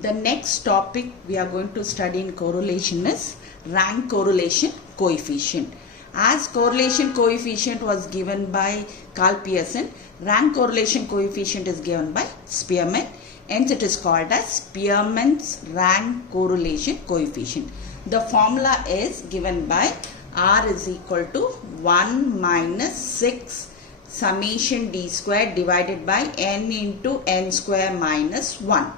The next topic we are going to study in correlation is rank correlation coefficient. As correlation coefficient was given by Carl Pearson, rank correlation coefficient is given by Spearman. Hence it is called as Spearman's rank correlation coefficient. The formula is given by R is equal to 1 minus 6 summation d square divided by n into n square minus 1.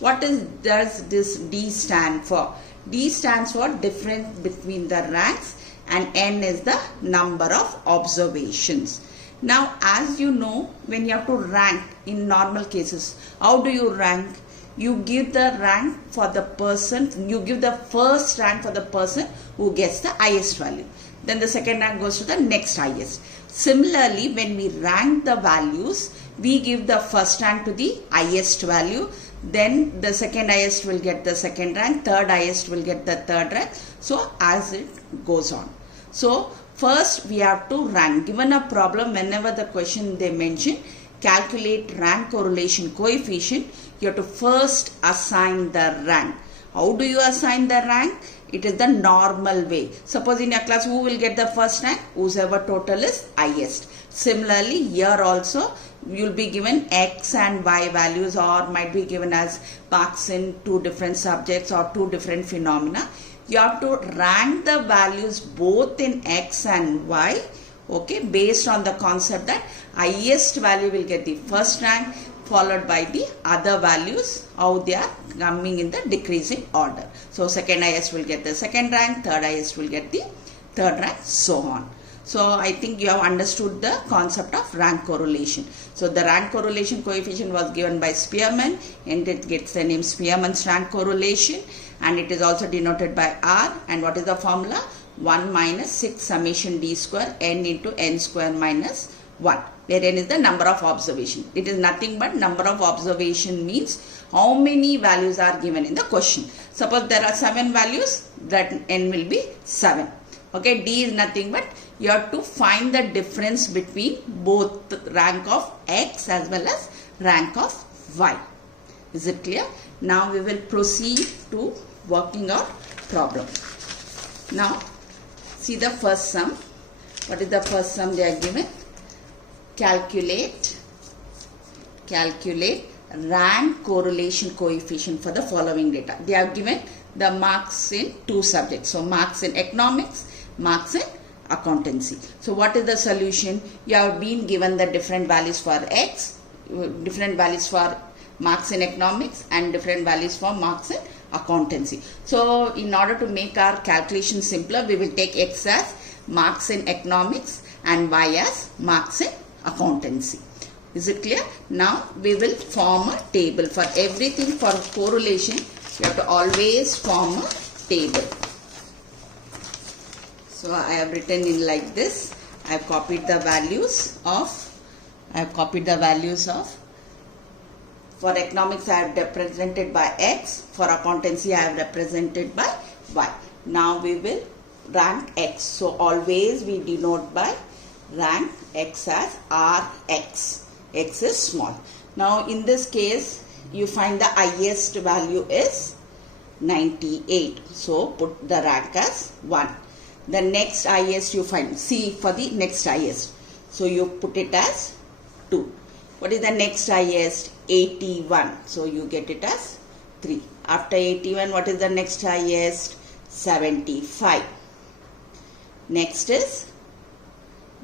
What does this d stand for? D stands for difference between the ranks and n is the number of observations. Now, as you know, when you have to rank in normal cases, how do you rank? You give the rank for the person, you give the first rank for the person who gets the highest value. Then the second rank goes to the next highest. Similarly, when we rank the values, we give the first rank to the highest value. Then the second highest will get the second rank, third highest will get the third rank. So as it goes on. So first we have to rank. Given a problem, whenever the question they mention, calculate rank correlation coefficient, you have to first assign the rank. How do you assign the rank? It is the normal way. Suppose in your class, who will get the first rank? Whoever total is highest. Similarly, here also you will be given x and y values, or might be given as marks in two different subjects or two different phenomena. You have to rank the values both in x and y, okay, based on the concept that highest value will get the first rank, followed by the other values, how they are coming in the decreasing order. So second highest will get the second rank, third highest will get the third rank, so on. So I think you have understood the concept of rank correlation. So the rank correlation coefficient was given by Spearman, and it gets the name Spearman's rank correlation, and it is also denoted by R. And what is the formula? 1 minus 6 summation d square n into n square minus 1, where n is the number of observation. It is nothing but number of observation means how many values are given in the question. Suppose there are 7 values, that n will be 7. Okay, d is nothing but you have to find the difference between both the rank of x as well as rank of y. Is it clear? Now we will proceed to working out problem. Now see the first sum. What is the first sum they are given? Calculate rank correlation coefficient for the following data. They have given the marks in two subjects. So marks in economics, marks in accountancy. So what is the solution? You have been given the different values for x, different values for marks in economics, and different values for marks in accountancy. So in order to make our calculation simpler, we will take x as marks in economics and y as marks in accountancy. Is it clear? Now we will form a table. For everything for correlation, you have to always form a table. So I have written in like this. I have copied the values of, for economics I have represented by x, for accountancy I have represented by y. Now we will rank x. So always we denote by rank x as Rx. X is small. Now in this case you find the highest value is 98. So put the rank as 1. The next highest you find, C for the next highest. So you put it as 2. What is the next highest? 81. So you get it as 3. After 81, what is the next highest? 75. Next is,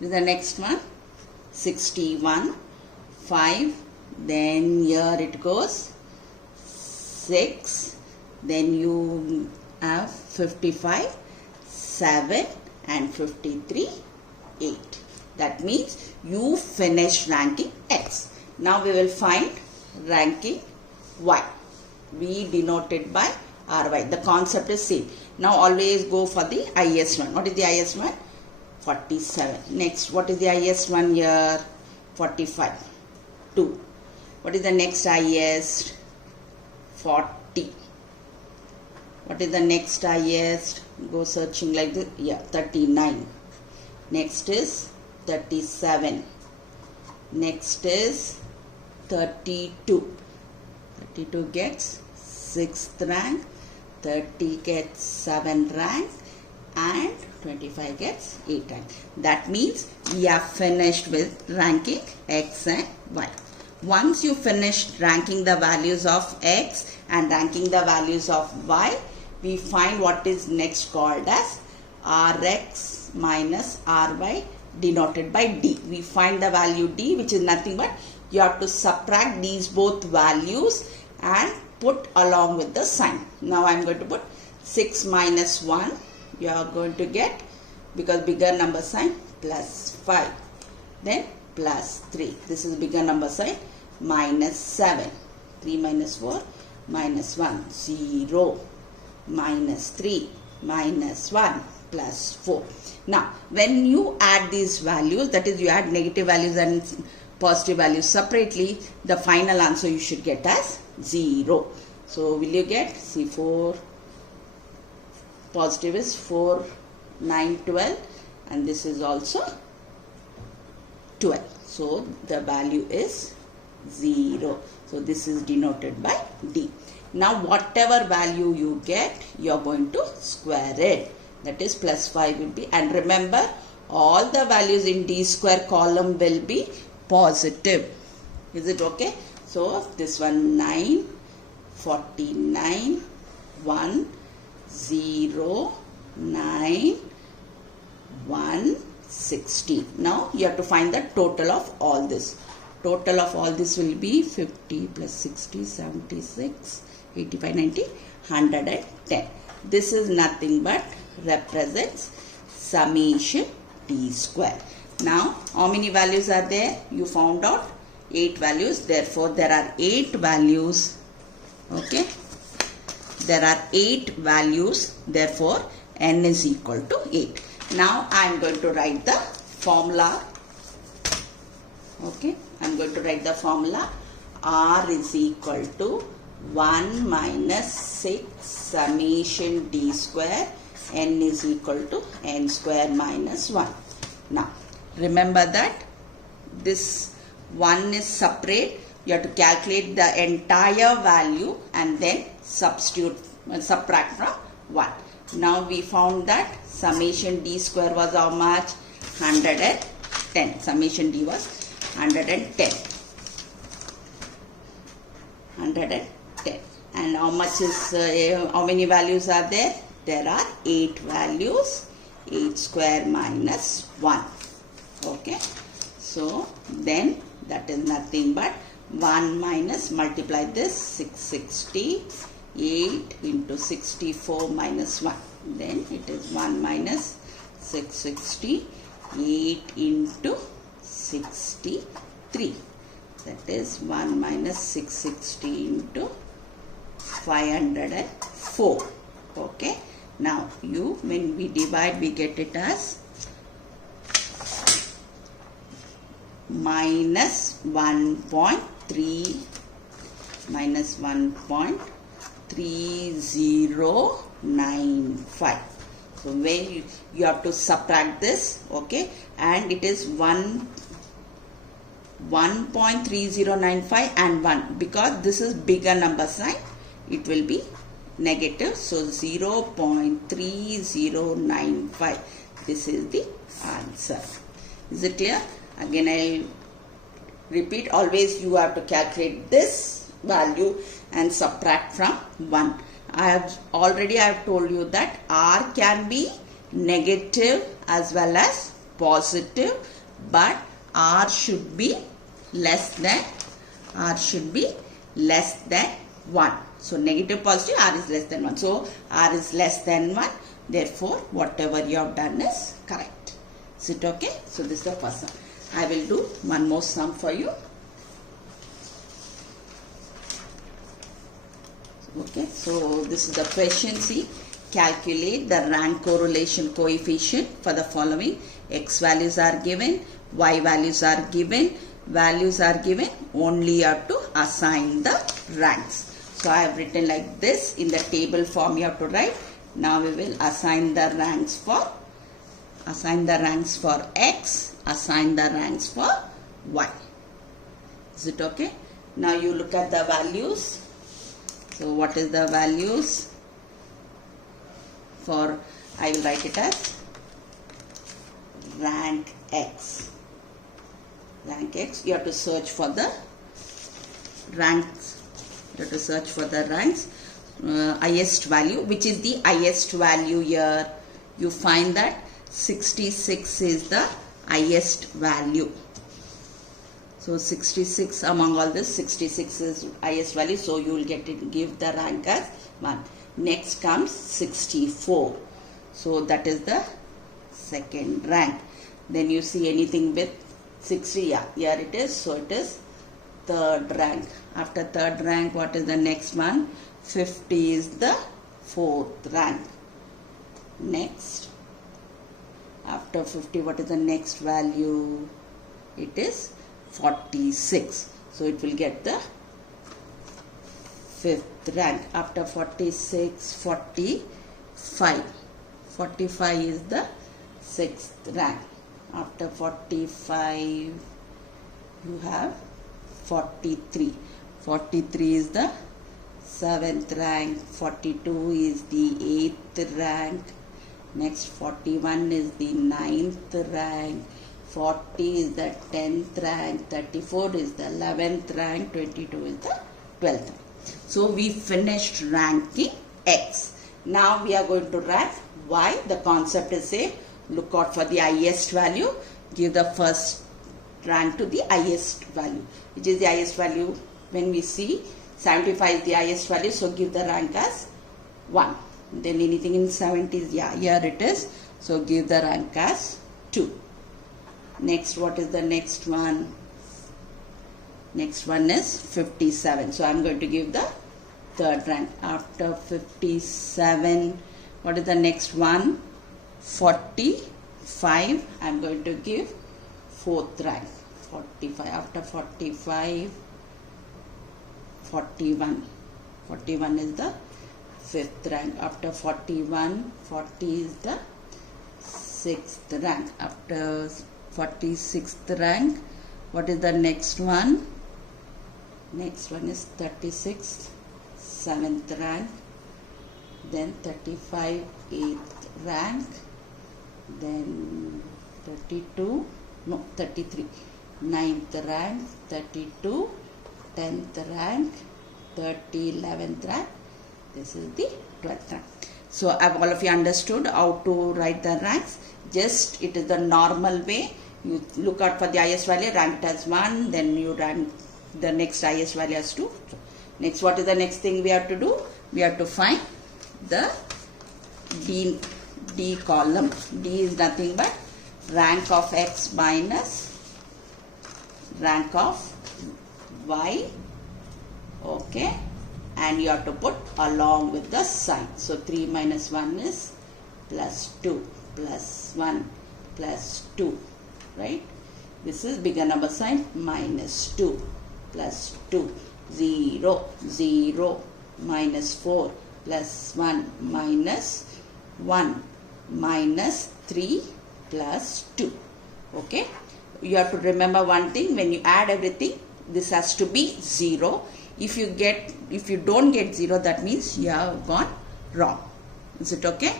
the next one? 61. 5. Then here it goes 6. Then you have 55. 7 and 53, 8. That means you finished ranking x. Now we will find ranking y. We denoted by ry. The concept is same. Now always go for the highest one. What is the highest one? 47. Next, what is the highest one here? 45. 2. What is the next highest? 40. What is the next highest? Go searching like this. Yeah, 39. Next is 37. Next is 32. 32 gets 6th rank, 30 gets 7 rank, and 25 gets 8 rank. That means we are finished with ranking X and Y. Once you finish ranking the values of X and ranking the values of Y, we find what is next called as Rx minus Ry denoted by D. We find the value D, which is nothing but you have to subtract these both values and put along with the sign. Now I am going to put 6 minus 1. You are going to get, because bigger number sign, plus 5. Then plus 3. This is bigger number sign, minus 7. 3 minus 4, minus 1. 0. Minus 3. Minus 1. Plus 4. Now, when you add these values, that is you add negative values and positive values separately, the final answer you should get as 0. So, will you get, see, 4, positive is 4, 9, 12, and this is also 12. So, the value is 0. So, this is denoted by D. Now, whatever value you get, you are going to square it. That is plus 5 will be, and remember all the values in D square column will be positive. Is it okay? So, this one 9, 49, 1, 0, 9, 1, 60. Now, you have to find the total of all this. Total of all this will be 50 plus 60, 76, 85, 90, 110. This is nothing but represents summation D square. Now, how many values are there? You found out 8 values. Therefore, there are 8 values. Okay. There are 8 values. Therefore, n is equal to 8. Now, I am going to write the formula. Okay. I am going to write the formula. R is equal to 1 minus 6 summation D square. N is equal to n square minus 1. Now, remember that this 1 is separate. You have to calculate the entire value and then subtract from 1. Now, we found that summation D square was how much? 110. Summation D was 110. 110. And how much is, how many values are there? There are 8 values. 8 square minus 1. Okay. So, then that is nothing but 1 minus, multiply this, 660, 8 into 64 minus 1. Then it is 1 minus 660, 8 into 63. That is 1 minus 660 into 504. Okay. Now, when we divide, we get it as minus 1.3 minus 1.3095. So, when you have to subtract this, okay, and it is 1.3095 and 1, because this is bigger number sign, it will be negative. So, 0.3095. This is the answer. Is it clear? Again, I repeat, always you have to calculate this value and subtract from 1. I have told you that R can be negative as well as positive, but R should be less than 1. So, negative, positive, R is less than 1. So, R is less than 1. Therefore, whatever you have done is correct. Is it okay? So, this is the first one. I will do one more sum for you. Okay. So, this is the question. See, calculate the rank correlation coefficient for the following. X values are given. Y values are given. Values are given. Only you have to assign the ranks. So, I have written like this. In the table form you have to write. Now, we will assign the ranks for X, assign the ranks for Y. Is it okay? Now, you look at the values. So what is the values for, I will write it as rank X. Rank X, you have to search for the ranks. You have to search for the ranks. Highest value, which is the highest value here. You find that 66 is the highest value. So 66 among all this, 66 is highest value. So you will get it, give the rank as 1. Next comes 64. So that is the second rank. Then you see anything with 60, yeah, here it is. So it is third rank. After third rank, what is the next one? 50 is the fourth rank. Next, after 50, what is the next value? It is 46. So it will get the fifth rank. After 46, 45. 45 is the sixth rank. After 45, you have 43. 43 is the seventh rank. 42 is the eighth rank. Next, 41 is the ninth rank. 40 is the 10th rank. 34 is the 11th rank. 22 is the 12th rank. So we finished ranking X. Now we are going to rank Y. The concept is say, look out for the highest value. Give the first rank to the highest value. Which is the highest value? When we see 75 is the highest value, so give the rank as 1. Then anything in 70s, yeah, here it is. So give the rank as 2. Next, what is the next one? Next one is 57. So I am going to give the third rank. After 57, what is the next one? 45. I am going to give fourth rank. 45. After 45, 41. 41 is the fifth rank. After 41, 40 is the sixth rank. After 46th rank, what is the next one? Next one is 36, 7th rank. Then 35, 8th rank. Then 32, no, 33, 9th rank. 32, 10th rank. 30, 11th rank. This is the 12th rank. So have all of you understood how to write the ranks? Just it is the normal way. You look out for the highest value, rank it as 1, then you rank the next highest value as 2. Next, what is the next thing we have to do? We have to find the D column. D is nothing but rank of X minus rank of Y. Okay. And you have to put along with the sign. So 3 minus 1 is plus 2 plus 1 plus 2. Right? This is bigger number sign, minus 2 plus 2. 0, 0, minus 4 plus 1 minus 1 minus 3 plus 2. Okay? You have to remember one thing, when you add everything, this has to be 0. If you don't get 0, that means you have gone wrong. Is it okay?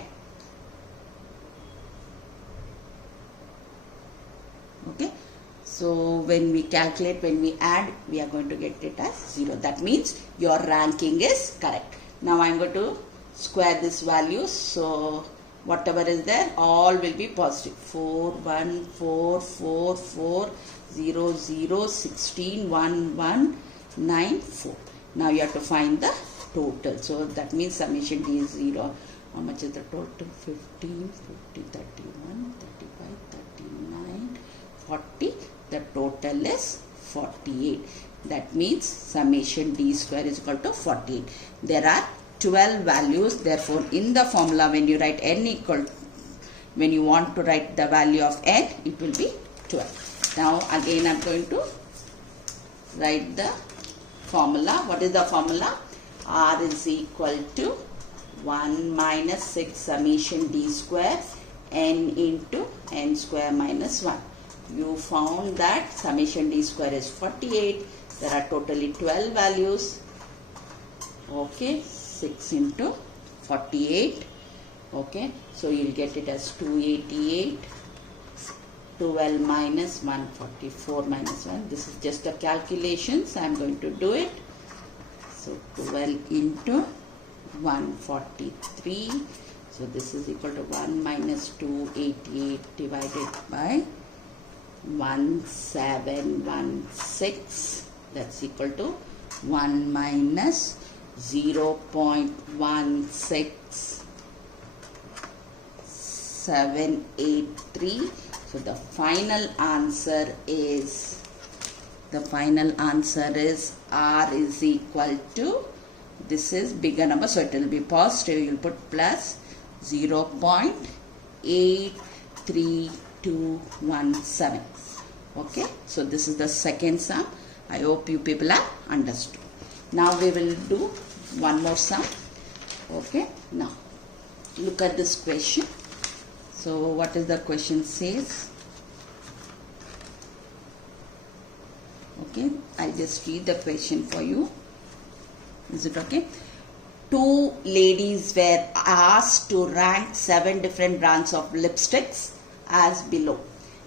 Okay. So when we calculate, when we add, we are going to get it as 0. That means your ranking is correct. Now I am going to square this value. So whatever is there, all will be positive. 4, 1, 4, 4, 4, 0, 0, 16, 1, 1, 9, 4. Now you have to find the total. So that means summation D is 0. How much is the total? 15, 50, 31, 35, 39, 40. The total is 48. That means summation D square is equal to 48. There are 12 values. Therefore, in the formula, when you write n equal, when you want to write the value of n, it will be 12. Now again I am going to write the formula. What is the formula? R is equal to 1 minus 6 summation D square n into n square minus 1. You found that summation D square is 48. There are totally 12 values. Okay, 6 into 48. Okay, so you'll get it as 288. 12 minus 144 minus 1. This is just a calculation, so I am going to do it. So 12 into 143. So this is equal to 1 minus 288 divided by 1716. That's equal to 1 minus 0.16783. So the final answer is R is equal to, this is bigger number, so it will be positive. You will put plus 0.83217. Okay, so this is the second sum. I hope you people have understood. Now we will do one more sum. Okay, now look at this question. So what is the question says? Okay, I'll just read the question for you. Is it okay? 2 ladies were asked to rank 7 different brands of lipsticks as below.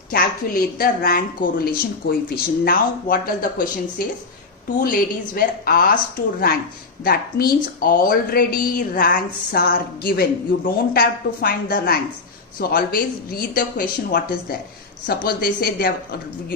Calculate the rank correlation coefficient. Now what does the question says? 2 ladies were asked to rank. That means already ranks are given. You don't have to find the ranks. So always read the question what is there. Suppose they say they have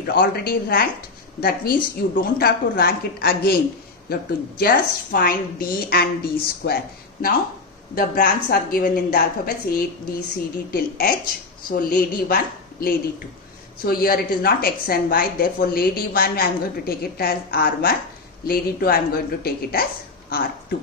already ranked. That means you don't have to rank it again. You have to just find D and D square. Now the brands are given in the alphabets A, B, C, D till H. So lady 1, lady 2. So here it is not X and Y. Therefore lady 1 I am going to take it as R1. Lady 2 I am going to take it as R2.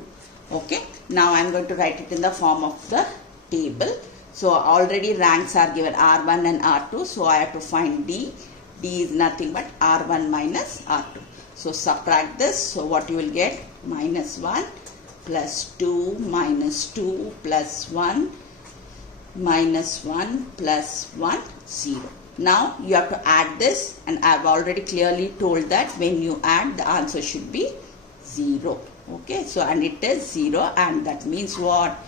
Okay. Now I am going to write it in the form of the table. So already ranks are given R1 and R2. So I have to find D. D is nothing but R1 minus R2. So subtract this. So what you will get? Minus 1 plus 2 minus 2 plus 1 minus 1 plus 1 0. Now you have to add this, and I have already clearly told that when you add the answer should be 0. Okay. So and it is 0, and that means what?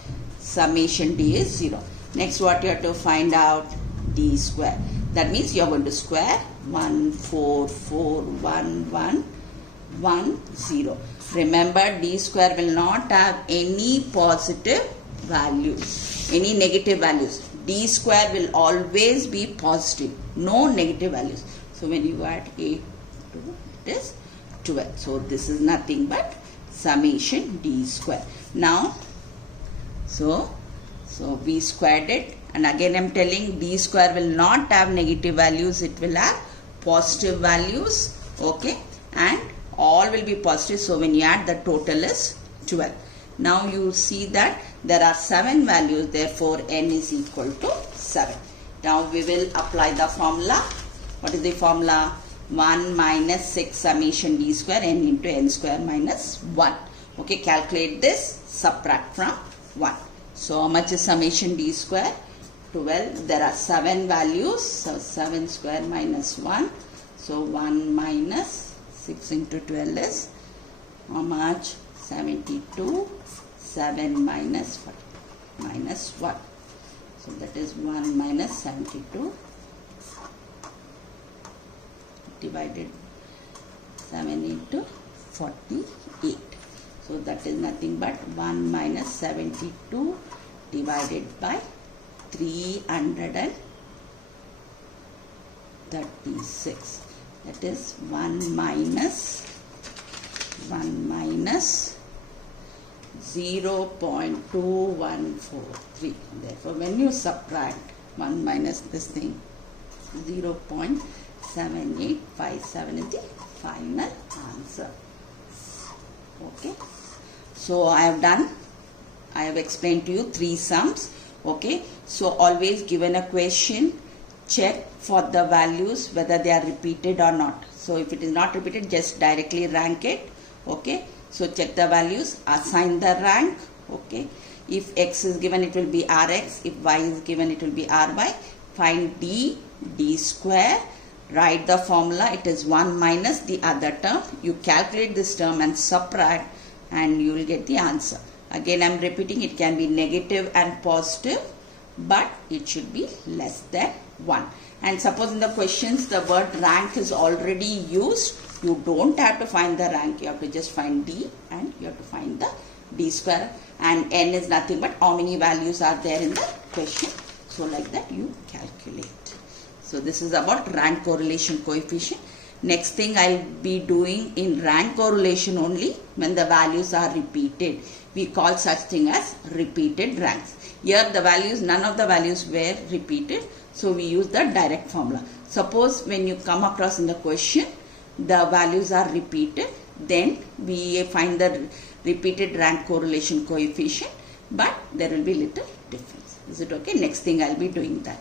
Summation D is 0. Next what you have to find out? D square. That means you are going to square 1441110. Remember, D square will not have any positive values, any negative values. D square will always be positive, no negative values. So when you add 8 to it is 12. So this is nothing but summation D square. Now, so we squared it, and again I am telling D square will not have negative values, it will have positive values. Okay, and all will be positive. So when you add, the total is 12. Now you see that there are 7 values, therefore n is equal to 7. Now we will apply the formula. What is the formula? 1 minus 6 summation D square n into n square minus 1. Okay, calculate this, subtract from 1. So how much is summation D square? 12. There are 7 values. So 7 square minus 1. So 1 minus 6 into 12 is how much? 72. 7 minus 40, minus 1. So that is 1 minus 72 divided 7 into 48. So that is nothing but 1 minus 72 divided by 336. That is 1 minus 0.2143. Therefore, when you subtract 1 minus this thing, 0.7857 is the final answer. Okay. So I have explained to you 3 sums. Okay. So always given a question, check for the values whether they are repeated or not. So if it is not repeated, just directly rank it. Okay. So check the values, assign the rank. Okay. If x is given, it will be rx. If y is given, it will be ry. Find d square. Write the formula. It is 1 minus the other term. You calculate this term and subtract, and you will get the answer. Again I am repeating, it can be negative and positive, but it should be less than 1. And suppose in the questions the word rank is already used, you don't have to find the rank, you have to just find D and you have to find the D square, and N is nothing but how many values are there in the question. So like that you calculate. So this is about rank correlation coefficient. Next thing I'll be doing in rank correlation only when the values are repeated. We call such thing as repeated ranks. Here the values, none of the values were repeated. So we use the direct formula. Suppose when you come across in the question, the values are repeated, then we find the repeated rank correlation coefficient, but there will be little difference. Is it okay? Next thing I'll be doing that.